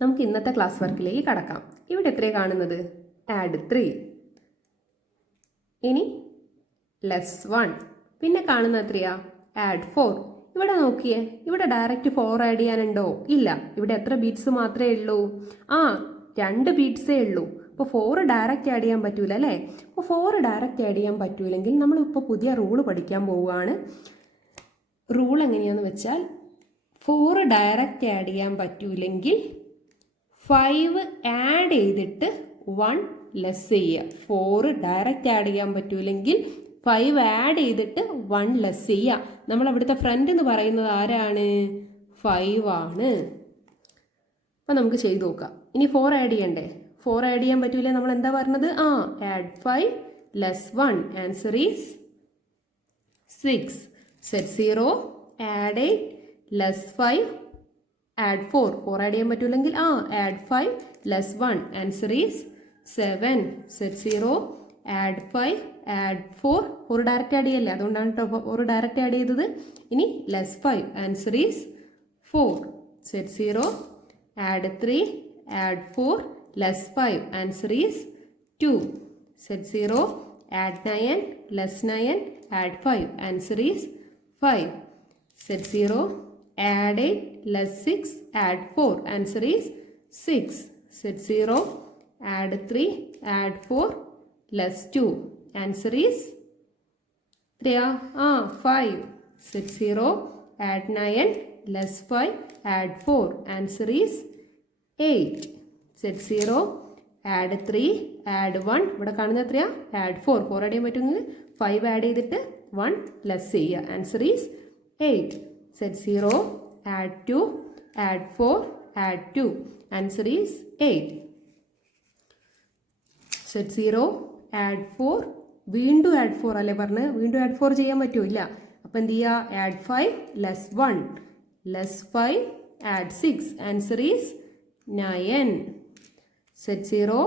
നമുക്ക് ഇന്നത്തെ ക്ലാസ് വർക്കിലേക്ക് കടക്കാം. ഇവിടെ എത്രയാണ് കാണുന്നത്? ആഡ് 3. ഇനി -1. പിന്നെ കാണുന്ന എത്രയാ? ആഡ് 4. ഇവിടെ നോക്കിയേ, ഇവിടെ ഡയറക്റ്റ് 4 ആഡ് ചെയ്യാനുണ്ടോ? ഇല്ല. ഇവിടെ എത്ര ബീറ്റ്സ് മാത്രമേ ഉള്ളൂ? 2 ബീറ്റ്സേ ഉള്ളൂ. അപ്പോൾ 4 ഡയറക്റ്റ് ആഡ് ചെയ്യാൻ പറ്റൂല അല്ലേ? അപ്പോൾ 4 ഡയറക്റ്റ് ആഡ് ചെയ്യാൻ പറ്റൂലെങ്കിൽ നമ്മളിപ്പോൾ പുതിയ റൂള് പഠിക്കാൻ പോവുകയാണ്. റൂൾ എങ്ങനെയാണെന്ന് വെച്ചാൽ 4 ഡയറക്റ്റ് ആഡ് ചെയ്യാൻ പറ്റൂലെങ്കിൽ 5 ആഡ് ചെയ്തിട്ട് 1 ലെസ് ചെയ്യുക. 4 ഡയറക്റ്റ് ആഡ് ചെയ്യാൻ പറ്റൂലെങ്കിൽ 5 ആഡ് ചെയ്തിട്ട് 1 ലെസ് ചെയ്യുക. നമ്മൾ അവിടുത്തെ ഫ്രണ്ട് എന്ന് പറയുന്നത് ആരാണ്? 5 ആണ്. അപ്പം നമുക്ക് ചെയ്ത് നോക്കാം. ഇനി 4 ആഡ് ചെയ്യണ്ടേ? 4 ആഡ് ചെയ്യാൻ പറ്റൂലേ? നമ്മൾ എന്താ പറഞ്ഞത്? Add 5 less 1. Answer is 6. Set 0. Add 8 less 5. Add 4. 4 add ചെയ്യാൻ പറ്റൂലെങ്കിൽ add 5 less 1. Answer is 7. Set 0. Add 5 add 4. 4 direct add ചെയ്യല്ലേ, അതുകൊണ്ടാണ് കേട്ടോ 4 ഡയറക്റ്റ് ആഡ് ചെയ്തത്. ഇനി less 5. Answer is 4. Set 0. Add 3 add 4 less 5. Answer is 2. Set 0. Add 9 less 9. Add 5. Answer is 5. Set 0. add 8 less 6. add 4. Answer is 6. Set 0. add 3. add 4 less 2. Answer is 3. 5. Set 0. add 9 less 5. add 4. Answer is 8. Set 0. add 3. add 1. ഇവിടെ കാണുന്ന എത്രയാ? add 4. 4 add ചെയ്യാൻ പറ്റുമെങ്കിൽ 5 add ചെയ്തിട്ട് 1 less ചെയ്യുക. Answer is 8. Set 0. add 2. add 4. add 2. Answer is 8. Set 0. add 4. വീണ്ടും add 4 അല്ലേ പറഞ്ഞ്? വീണ്ടും add 4 ചെയ്യാൻ പറ്റുമോ? ഇല്ല. അപ്പം എന്ത് ചെയ്യുക? add 5 less 1. less 5. add 6. Answer is 9. Set 0.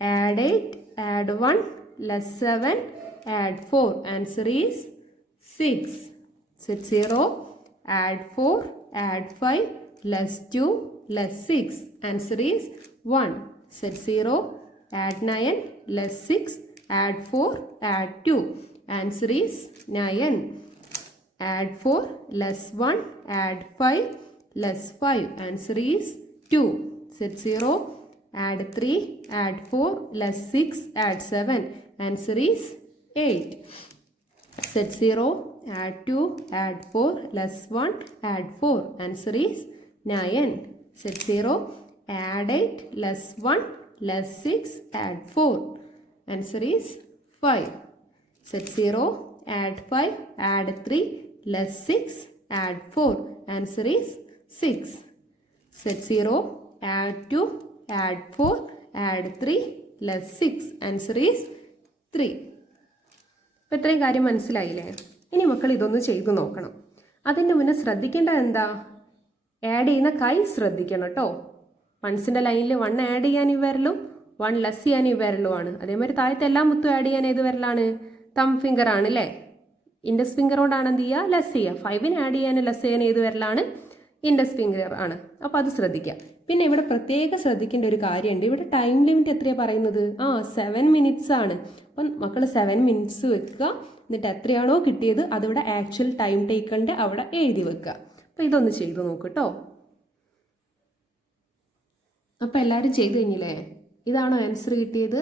add 8. add 1. less 7. add 4. Answer is 6. Set 0. add 4. add 5. less 2. less 6. Answer is 1. Set 0. add 9. less 6. add 4. add 2. Answer is 9. add 4. less 1. add 5. less 5. Answer is 2. Set 0. add 3. add 4. less 6. add 7. Answer is 8. Set 0. add 2. add 4. less 1. add 4. Answer is 9. Set 0. add 8. less 1. less 6. add 4. Answer is 5. Set 0. add 5. add 3. less 6. add 4. Answer is 6. Set 0. add 2. add 4. add 3. less 6. Answer is 3. അപ്പോൾ ഇത്രയും കാര്യം മനസ്സിലായില്ലേ? ഇനി മക്കൾ ഇതൊന്ന് ചെയ്തു നോക്കണം. അതിൻ്റെ മുന്നേ ശ്രദ്ധിക്കേണ്ടത് എന്താ? ആഡ് ചെയ്യുന്ന കൈ ശ്രദ്ധിക്കണം കേട്ടോ. വൺസിൻ്റെ ലൈനിൽ 1 ആഡ് ചെയ്യാൻ ഈ വിരലും 1 ലെസ് ചെയ്യാൻ ഈ വിരലുമാണ്. അതേമാതിരി താഴത്തെ എല്ലാ മുത്തും ആഡ് ചെയ്യാൻ ഏത് വിരലാണ്? തം ഫിംഗർ ആണ് അല്ലേ? ഇൻഡസ് ഫിംഗർ കൊണ്ടാണ് എന്ത് ചെയ്യുക? ലെസ് ചെയ്യുക. 5 ആഡ് ചെയ്യാൻ ലെസ് ചെയ്യാൻ ഏത് വിരലാണ്? ഇൻഡസ് ഫിംഗർ ആണ്. അപ്പോൾ അത് ശ്രദ്ധിക്കുക. പിന്നെ ഇവിടെ പ്രത്യേകം ശ്രദ്ധിക്കേണ്ട ഒരു കാര്യമുണ്ട്. ഇവിടെ ടൈം ലിമിറ്റ് എത്രയാണ് പറയുന്നത്? 7 മിനിറ്റ്സ് ആണ്. അപ്പം മക്കൾ 7 മിനിറ്റ്സ് വെക്കുക. എന്നിട്ട് എത്രയാണോ കിട്ടിയത് അതിവിടെ ആക്ച്വൽ ടൈം ടേക്കറിൻ്റെ അവിടെ എഴുതി വെക്കുക. അപ്പോൾ ഇതൊന്ന് ചെയ്ത് നോക്കൂ കേട്ടോ. അപ്പോൾ എല്ലാവരും ചെയ്ത് കഴിഞ്ഞില്ലേ? ഇതാണോ ആൻസർ കിട്ടിയത്?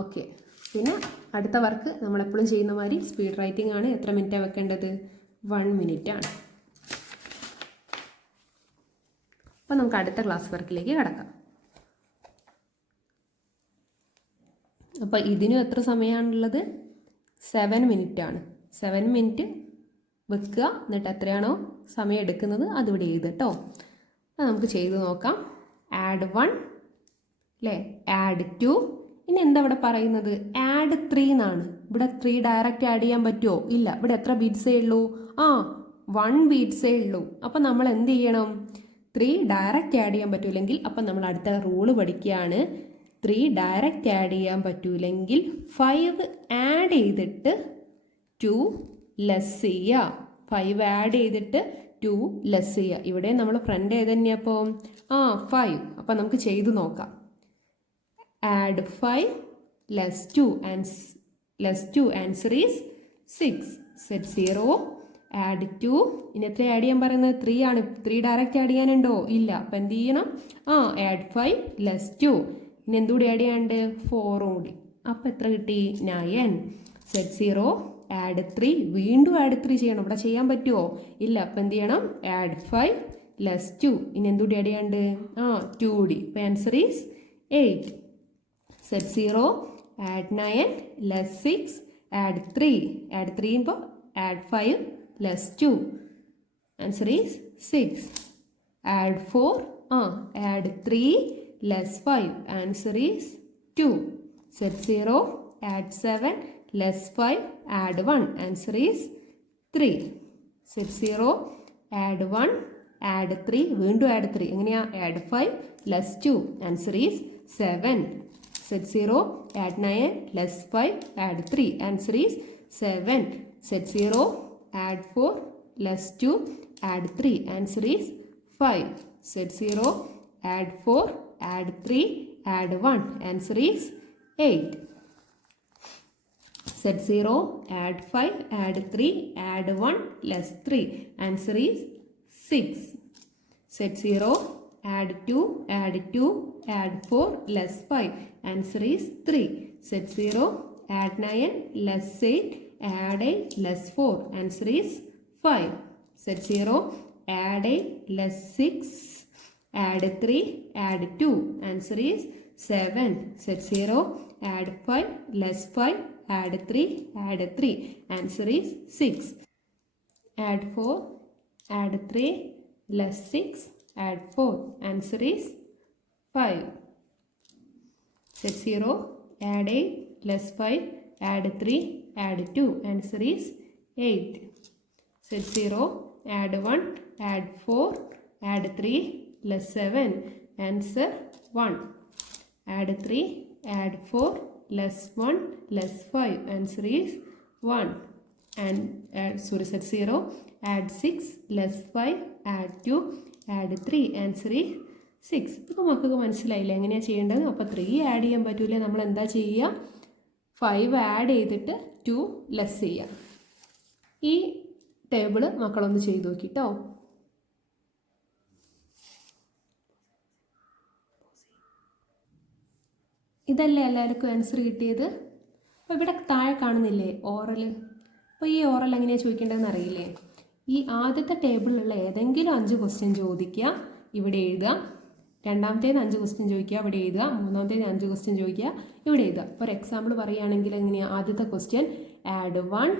ഓക്കെ. പിന്നെ അടുത്ത വർക്ക് നമ്മളെപ്പോഴും ചെയ്യുന്ന മാതിരി സ്പീഡ് റൈറ്റിംഗ് ആണ്. എത്ര മിനിറ്റാണ് വെക്കേണ്ടത്? 1 മിനിറ്റ് ആണ്. അപ്പോൾ നമുക്ക് അടുത്ത ക്ലാസ് വർക്കിലേക്ക് കടക്കാം. അപ്പോൾ ഇതിനും എത്ര സമയമാണുള്ളത്? 7 മിനിറ്റ് ആണ്. 7 മിനിറ്റ് വെക്കുക. എന്നിട്ട് എത്രയാണോ സമയം എടുക്കുന്നത് അതിവിടെ എഴുതുക കേട്ടോ. അത് നമുക്ക് ചെയ്ത് നോക്കാം. ആഡ് 1 അല്ലേ? ആഡ് 2. ഇനി എന്താ ഇവിടെ പറയുന്നത്? ആഡ് 3 എന്നാണ്. ഇവിടെ 3 ഡയറക്റ്റ് ആഡ് ചെയ്യാൻ പറ്റുമോ? ഇല്ല. ഇവിടെ എത്ര ബീറ്റ്സേ ഉള്ളൂ? 1 ബീറ്റ്സേ ഉള്ളൂ. അപ്പം നമ്മൾ എന്ത് ചെയ്യണം? 3 ഡയറക്റ്റ് ആഡ് ചെയ്യാൻ പറ്റൂലെങ്കിൽ അപ്പം നമ്മൾ അടുത്ത റൂള് പഠിക്കുകയാണ്. 3 ഡയറക്റ്റ് ആഡ് ചെയ്യാൻ പറ്റൂലെങ്കിൽ 5 ആഡ് ചെയ്തിട്ട് 2 ലെസ് ചെയ്യുക. 5 ആഡ് ചെയ്തിട്ട് 2 ലെസ് ചെയ്യുക. ഇവിടെ നമ്മൾ ഫ്രണ്ട് ഏത് തന്നെയാണ് അപ്പോൾ 5. അപ്പോൾ നമുക്ക് ചെയ്ത് നോക്കാം. Add 5 less 2 answer is 6. Set 0 add 2. ഇനി എത്ര ആഡ് ചെയ്യാൻ പറയുന്നത്? 3 ആണ്. 3 ഡയറക്റ്റ് ആഡ് ചെയ്യാനുണ്ടോ? ഇല്ല. അപ്പം എന്ത് ചെയ്യണം? Add 5 less 2. ഇനി എന്തുകൂടി ആഡ് ചെയ്യാണ്ട്? 4 കൂടി. അപ്പം എത്ര കിട്ടി? 9. Set 0 add 3. വീണ്ടും ആഡ് 3 ചെയ്യണം. ഇവിടെ ചെയ്യാൻ പറ്റുമോ? ഇല്ല. അപ്പം എന്ത് ചെയ്യണം? Add 5 less 2. ഇനി എന്തുകൂടി ആഡ് ചെയ്യാണ്ട്? 2 കൂടി. അപ്പം answer is 8. Set 0 add 9 less 6 add 3. Add 3 ഇപ്പോൾ add 5 less 2. Answer is 6. Add 4. Add 3 less 5. Answer is 2. Set 0 add 7 less 5 add 1. Answer is 3. Set 0 add 1 add 3. വീണ്ടും ആഡ് 3. എങ്ങനെയാ? Add 5 less 2. Answer is 7. Set 0 add 9 less 5 add 3. Answer is 7. Set 0 add 4 less 2 add 3. Answer is 5. Set 0 add 4 add 3 add 1. Answer is 8. Set 0 add 5 add 3 add 1 less 3. Answer is 6. Set 0 add 2 add 2 add 4 less 5. Answer is 3. Set 0 add 9 less 8 add 8 less 4. Answer is 5. Set 0 add 8 less 6 add 3 add 2. Answer is 7. Set 0 add 5 less 5 add 3 add 3. Answer is 6. Add 4 add 3 less 6 add 4. Answer is 5. Set 0 add 8 less 5 add 3 add 2. Answer is 8. Set 0 add 1 add 4 add 3 less 7. Answer 1. Add 3 add 4 less 1 less 5. Answer is 1. And set 0 add 6 less 5 add 2 add 3. Answer is 6. ഇപ്പോൾ മക്കൾക്ക് മനസ്സിലായില്ല എങ്ങനെയാണ് ചെയ്യേണ്ടത്? അപ്പോൾ 3 add ചെയ്യാൻ പറ്റൂല. നമ്മൾ എന്താ ചെയ്യുക? 5 ആഡ് ചെയ്തിട്ട് 2 ലെസ് ചെയ്യുക. ഈ ടേബിൾ മക്കളൊന്ന് ചെയ്ത് നോക്കിട്ടോ. ഇതല്ലേ എല്ലാവർക്കും ആൻസർ കിട്ടിയത്? അപ്പോൾ ഇവിടെ താഴെ കാണുന്നില്ലേ ഓറൽ? അപ്പോൾ ഈ ഓറൽ എങ്ങനെയാണ് ചോദിക്കേണ്ടതെന്ന് അറിയില്ലേ? ഈ ആദ്യത്തെ ടേബിളിലുള്ള ഏതെങ്കിലും 5 ക്വസ്റ്റ്യൻ ചോദിക്കുക, ഇവിടെ എഴുതുക. രണ്ടാമത്തേത് 5 ക്വസ്റ്റ്യൻ ചോദിക്കുക, ഇവിടെ എഴുതുക. മൂന്നാമത്തേത് 5 ക്വസ്റ്റ്യൻ ചോദിക്കുക, ഇവിടെ എഴുതുക. ഇപ്പോൾ ഒരു എക്സാമ്പിൾ പറയുകയാണെങ്കിൽ എങ്ങനെയാണ്? ആദ്യത്തെ question add 1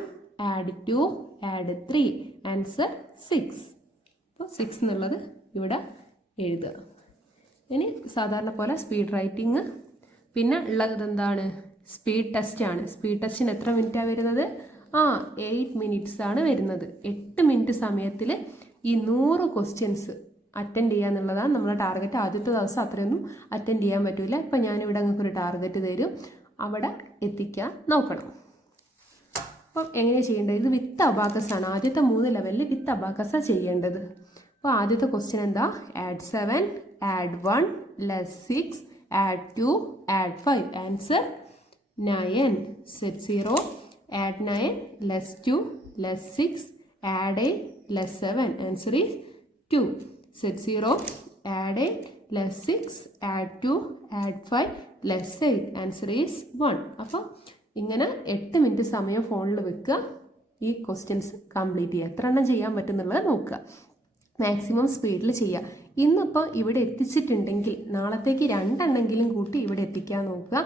add 2 add 3. Answer 6. അപ്പോൾ 6 എന്നുള്ളത് ഇവിടെ എഴുതുക. ഇനി സാധാരണ പോലെ സ്പീഡ് റൈറ്റിംഗ്. പിന്നെ ഉള്ളത് എന്താണ്? സ്പീഡ് ടെസ്റ്റ് ആണ്. സ്പീഡ് ടെസ്റ്റിന് എത്ര മിനിറ്റാണ് വരുന്നത്? 8 മിനിറ്റ്സ് ആണ് വരുന്നത്. 8 മിനിറ്റ് സമയത്തിൽ ഈ 100 ക്വസ്റ്റ്യൻസ് അറ്റൻഡ് ചെയ്യുക എന്നുള്ളതാണ് നമ്മളെ ടാർഗറ്റ്. ആദ്യത്തെ ദിവസം അത്രയൊന്നും അറ്റൻഡ് ചെയ്യാൻ പറ്റില്ല. ഇപ്പം ഞാനിവിടെ നിങ്ങൾക്കൊരു ടാർഗറ്റ് തരും, അവിടെ എത്തിക്കാൻ നോക്കണം. അപ്പം എങ്ങനെയാണ് ചെയ്യേണ്ടത്? ഇത് വിത്ത് അബാക്കസ് ആണ്. ആദ്യത്തെ 3 ലെവലിൽ വിത്ത് അബാക്കസാണ് ചെയ്യേണ്ടത്. അപ്പോൾ ആദ്യത്തെ ക്വസ്റ്റ്യൻ എന്താ? Add 7 add 1 less 6 add 2 add 5. Answer 9. Set 0 add 9 less 2 less 6 add 8 less 7. Answer is 2. Set 0 add 8 less 6 add 2 add 5 less 8. Answer is 1. അപ്പോൾ ഇങ്ങനെ 8 മിനിറ്റ് സമയം ഫോണിൽ വെക്കുക. ഈ ക്വസ്റ്റ്യൻസ് കംപ്ലീറ്റ് ചെയ്യുക. എത്ര എണ്ണം ചെയ്യാൻ പറ്റുന്നുള്ളത് നോക്കുക. മാക്സിമം സ്പീഡിൽ ചെയ്യുക. ഇന്നിപ്പോൾ ഇവിടെ എത്തിച്ചിട്ടുണ്ടെങ്കിൽ നാളത്തേക്ക് 2 എണ്ണെങ്കിലും കൂട്ടി ഇവിടെ എത്തിക്കാൻ നോക്കുക.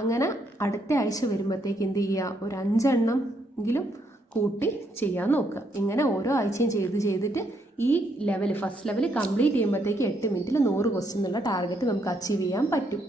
അങ്ങനെ അടുത്ത ആഴ്ച വരുമ്പോഴത്തേക്ക് എന്ത് ചെയ്യുക? ഒരു 5 എണ്ണം എങ്കിലും കൂട്ടി ചെയ്യാൻ നോക്കുക. ഇങ്ങനെ ഓരോ ആഴ്ചയും ചെയ്തിട്ട് ഈ ലെവൽ ഫസ്റ്റ് ലെവൽ കംപ്ലീറ്റ് ചെയ്യുമ്പോഴത്തേക്ക് 8 മിനിറ്റിൽ 100 ക്വസ്റ്റ്യൻ എന്നുള്ള ടാർഗറ്റ് നമുക്ക് അച്ചീവ് ചെയ്യാൻ പറ്റും.